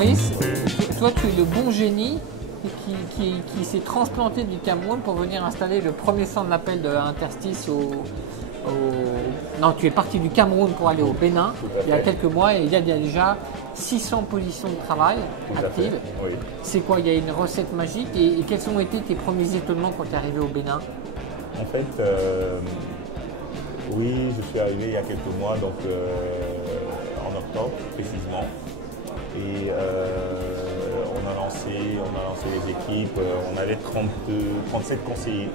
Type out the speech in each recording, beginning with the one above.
Maurice, toi tu es le bon génie qui s'est transplanté du Cameroun pour venir installer le premier centre d'appel de Interstice Non, tu es parti du Cameroun pour aller au Bénin il y a quelques mois et il y a déjà 600 positions de travail actives. Oui. C'est quoi? Il y a une recette magique et quels ont été tes premiers étonnements quand tu es arrivé au Bénin? En fait, oui, je suis arrivé il y a quelques mois, donc en octobre précisément. Et on a lancé les équipes, on avait 37 conseillers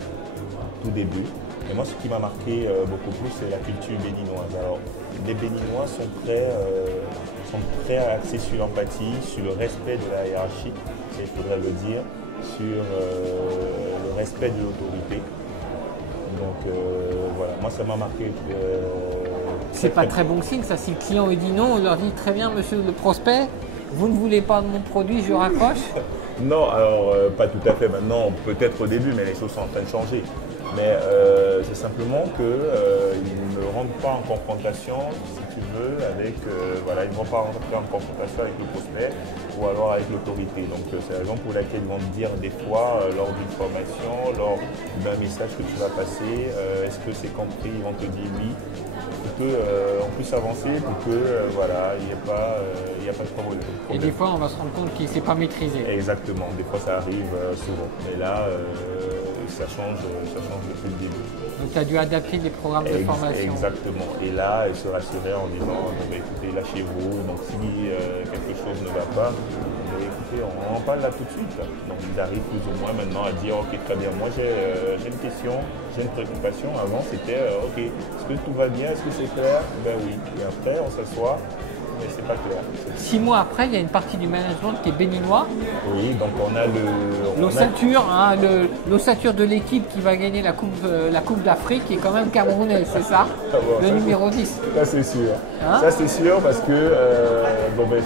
tout début. Et moi, ce qui m'a marqué beaucoup plus, c'est la culture béninoise. Alors, les Béninois sont très axés sur l'empathie, sur le respect de la hiérarchie, il faudrait le dire, sur le respect de l'autorité. Donc voilà, moi ça m'a marqué. C'est pas très bon signe ça, si le client dit non, on leur dit très bien monsieur le prospect, vous ne voulez pas de mon produit, je raccroche. Non, alors pas tout à fait maintenant, peut-être au début, mais les choses sont en train de changer. Mais c'est simplement qu'ils ne rentrent pas en confrontation, si tu veux, avec, voilà, ils ne vont pas rentrer en confrontation avec le prospect ou alors avec l'autorité. Donc c'est la raison pour laquelle ils vont te dire des fois, lors d'une formation, lors d'un message que tu vas passer, est-ce que c'est compris, ils vont te dire oui, pour qu'on puisse avancer, pour que voilà, il n'y ait pas de problème. Et des fois on va se rendre compte qu'il ne s'est pas maîtrisé. Exactement, des fois ça arrive souvent. Mais là, ça change depuis le début. Donc tu as dû adapter les programmes de formation. Exactement. Et là, se rassurer en disant, écoutez, lâchez-vous. Donc si quelque chose ne va pas, écoutez, on en parle là tout de suite. Donc ils arrivent plus ou moins maintenant à dire, ok, très bien, moi j'ai une question, j'ai une préoccupation. Avant c'était, ok, est-ce que tout va bien, est-ce que c'est clair? Ben oui. Et après, on s'assoit. Mais c'est pas clair. 6 mois après, il y a une partie du management qui est béninois. Oui, donc on a l'ossature de l'équipe qui va gagner la coupe d'Afrique qui est quand même camerounaise, c'est ça? Le numéro 10. Ça c'est sûr. Hein? Ça c'est sûr parce que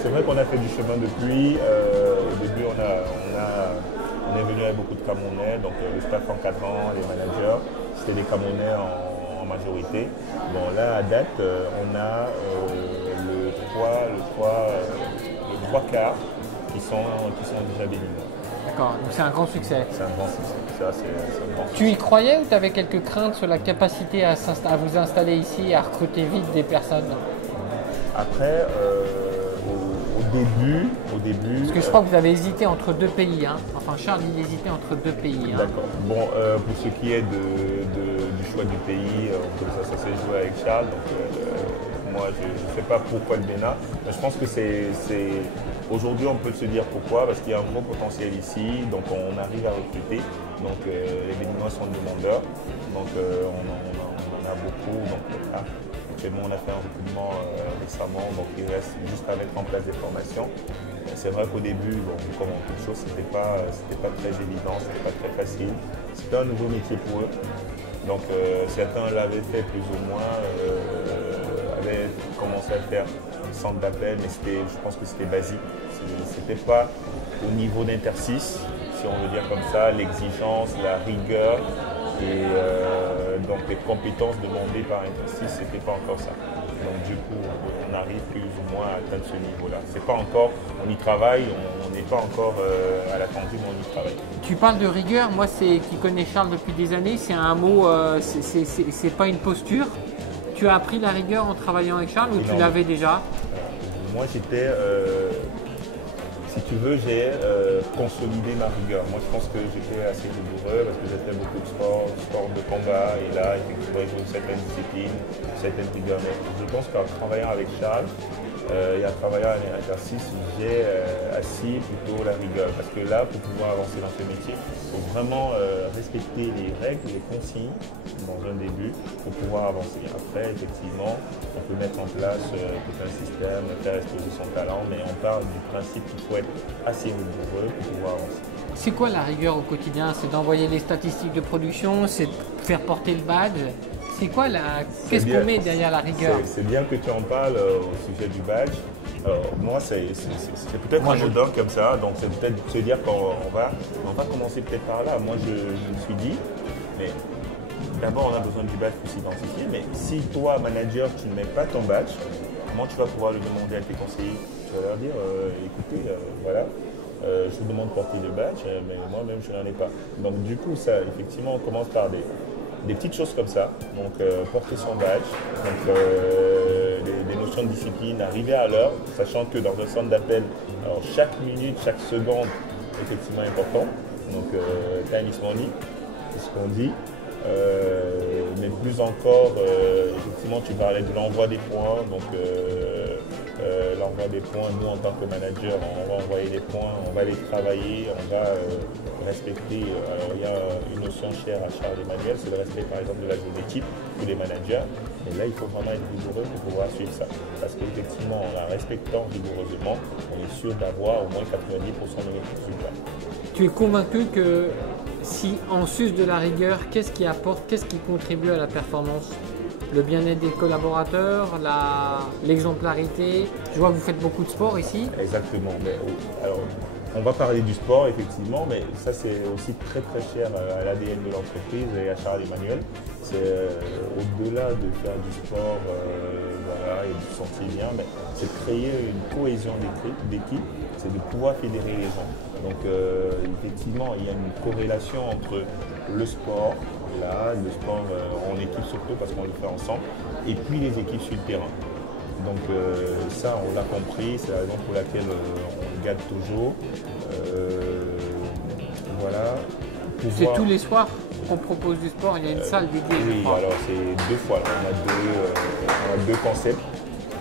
c'est vrai qu'on a fait du chemin depuis. Au début on est venu avec beaucoup de Camerounais, donc le staff encadrant, les managers, c'était des Camerounais en majorité. Bon là à date on a le 3 quarts qui sont déjà béninois. D'accord, donc c'est un grand succès. C'est un grand succès. Ça, c'est un grand succès. Tu y croyais ou tu avais quelques craintes sur la capacité à vous installer ici et à recruter vite des personnes? Après, au début. Parce que je crois que vous avez hésité entre deux pays. Hein. Enfin, Charles, il hésitait entre deux pays. Hein. D'accord. Bon, pour ce qui est du choix du pays, ça s'est joué avec Charles. Donc, moi, je ne sais pas pourquoi le Bénin. Mais je pense que aujourd'hui, on peut se dire pourquoi, parce qu'il y a un gros potentiel ici. Donc, on arrive à recruter. Donc, les Béninois sont demandeurs. Donc, on en a beaucoup. Donc, actuellement, on a fait un recrutement récemment. Donc, il reste juste à mettre en place des formations. C'est vrai qu'au début, comme en toute chose, c'était pas très évident, c'était pas très facile. C'était un nouveau métier pour eux. Donc certains l'avaient fait plus ou moins, avaient commencé à faire un centre d'appel, mais je pense que c'était basique. C'était pas au niveau d'Interstice, si on veut dire comme ça, l'exigence, la rigueur et donc les compétences demandées par Interstice, c'était pas encore ça. Donc du coup, on arrive plus ou moins à atteindre ce niveau-là. C'est pas encore, on y travaille, on n'est pas encore à l'attendu, mais on y travaille. Tu parles de rigueur, moi qui connais Charles depuis des années, c'est un mot, c'est pas une posture. Tu as appris la rigueur en travaillant avec Charles ou tu l'avais déjà? Moi j'étais, si tu veux, j'ai consolidé ma rigueur. Moi je pense que j'étais assez rigoureux parce que j'ai fait beaucoup de sport de combat et là effectivement il faut une certaine discipline, une certaine rigueur. Mais je pense qu'en travaillant avec Charles et en travaillant à l'exercice, j'ai assis plutôt la rigueur. Parce que là, pour pouvoir avancer dans ce métier, il faut vraiment respecter les règles, les consignes dans un début pour pouvoir avancer. Après, effectivement, on peut mettre en place tout un système, faire exploser son talent, mais on parle du principe qu'il faut être assez rigoureux pour pouvoir avancer. C'est quoi la rigueur au quotidien? C'est d'envoyer les statistiques de production, c'est de faire porter le badge? C'est quoi qu'est-ce qu'on met derrière la rigueur? C'est bien que tu en parles au sujet du badge. Alors, moi, c'est peut-être un anodin comme ça, donc c'est peut-être se dire qu'on va commencer peut-être par là. Moi, je me suis dit, mais d'abord, on a besoin du badge pour s'identifier, mais si toi, manager, tu ne mets pas ton badge, comment tu vas pouvoir le demander à tes conseillers? Tu vas leur dire, écoutez, voilà, je vous demande de porter le badge, mais moi-même, je n'en ai pas. Donc, du coup, ça, effectivement, on commence par des petites choses comme ça. Donc, porter son badge, donc, des notions de discipline, arriver à l'heure, sachant que dans un centre d'appel, alors chaque minute, chaque seconde est effectivement important. Donc, time is money, c'est ce qu'on dit. Mais plus encore, effectivement, tu parlais de l'envoi des points. Donc, l'envoi des points, nous en tant que manager, on va envoyer des points, on va les travailler, on va respecter. Alors, il y a une notion chère à Charles-Emmanuel, c'est le respect par exemple de la journée type pour les managers. Et là, il faut vraiment être rigoureux pour pouvoir suivre ça. Parce qu'effectivement, en la respectant rigoureusement, on est sûr d'avoir au moins 90% de nos résultats. Tu es convaincu que si en sus de la rigueur, qu'est-ce qui apporte, qu'est-ce qui contribue à la performance? Le bien-être des collaborateurs, l'exemplarité. Je vois que vous faites beaucoup de sport ici. Exactement. Mais, alors, on va parler du sport effectivement, mais ça c'est aussi très très cher à l'ADN de l'entreprise et à Charles-Emmanuel. C'est au-delà de faire du sport voilà, et de se sentir bien, mais c'est de créer une cohésion d'équipe, c'est de pouvoir fédérer les gens. Donc effectivement, il y a une corrélation entre le sport, le sport en équipe surtout parce qu'on le fait ensemble, et puis les équipes sur le terrain. Donc ça, on l'a compris, c'est la raison pour laquelle on garde toujours. Voilà. C'est tous les soirs qu'on propose du sport, il y a une salle dédiée. Oui, alors c'est 2 fois. On a deux concepts.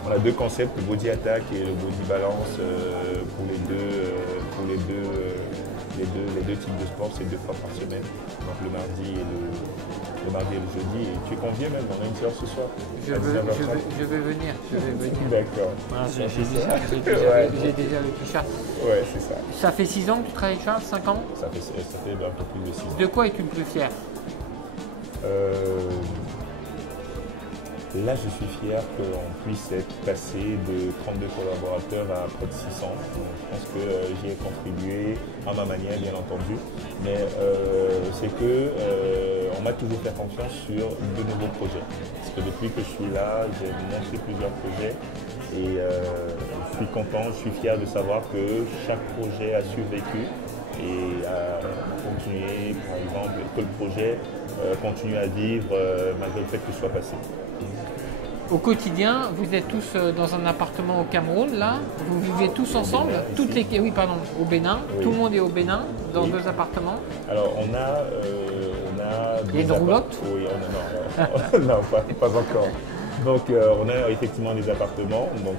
On a 2 concepts, le body attack et le body balance pour les deux types de sport, c'est 2 fois par semaine. Donc le mardi et le jeudi. Et tu es convié même, on a une séance ce soir. Je vais venir. D'accord. Voilà, j'ai déjà le t-shirt. Ouais, c'est ça. Ça fait 6 ans que tu travailles avec Charles, 5 ans? Ça fait un peu plus de 6 ans. De quoi es-tu le plus fier? Là, je suis fier qu'on puisse être passé de 32 collaborateurs à près de 600. Je pense que j'y ai contribué à ma manière, bien entendu. Mais c'est que on m'a toujours fait confiance sur de nouveaux projets. Parce que depuis que je suis là, j'ai montré plusieurs projets. Et je suis content, je suis fier de savoir que chaque projet a survécu et a continué, par exemple, que le projet continue à vivre malgré le fait que je sois passé. Au quotidien, vous êtes tous dans un appartement au Cameroun, là. Vous vivez tous ensemble? Oui, pardon, au Bénin. Oui. Tout le monde est au Bénin, dans 2 appartements. Alors, on a il y a une roulotte? Oui, non, pas encore. Donc, on a effectivement des appartements, et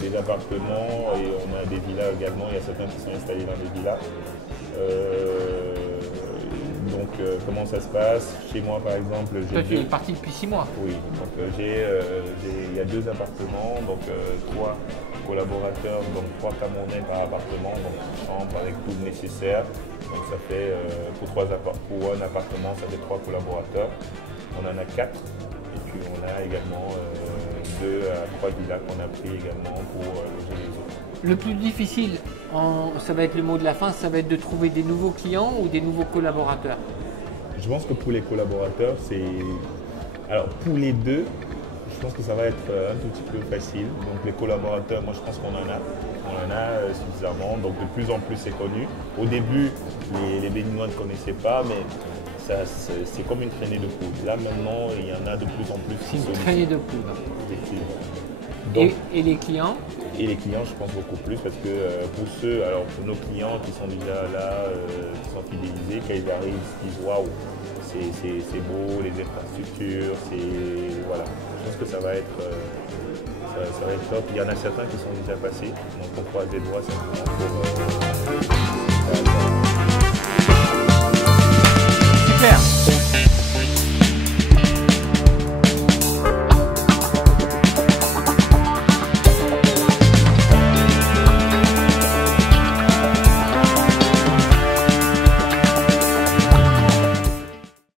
on a des villas également. Il y a certains qui sont installés dans des villas. Donc, comment ça se passe? Chez moi, par exemple, Toi, tu es parti depuis 6 mois. Oui, donc il y a 2 appartements, donc 3 collaborateurs, donc 3 Camerounais par appartement, donc une chambre avec tout le nécessaire. Donc ça fait, pour un appartement, ça fait 3 collaborateurs. On en a 4, et puis on a également 2 à 3 villas qu'on a pris également pour loger les autres. Le plus difficile, ça va être le mot de la fin, ça va être de trouver des nouveaux clients ou des nouveaux collaborateurs? Je pense que pour les collaborateurs, alors pour les deux, je pense que ça va être un tout petit peu facile. Donc les collaborateurs, moi je pense qu'on en a suffisamment. Donc de plus en plus c'est connu. Au début, les Béninois ne connaissaient pas, mais c'est comme une traînée de poudre. Là maintenant, il y en a de plus en plus. C'est une traînée de poudre. Donc, et les clients? Et les clients, je pense beaucoup plus parce que pour nos clients qui sont déjà là, qui sont fidélisés, quand ils arrivent, ils disent waouh, c'est beau, les infrastructures, voilà. Je pense que ça va être top. Il y en a certains qui sont déjà passés, donc on croise les doigts simplement pour. Super.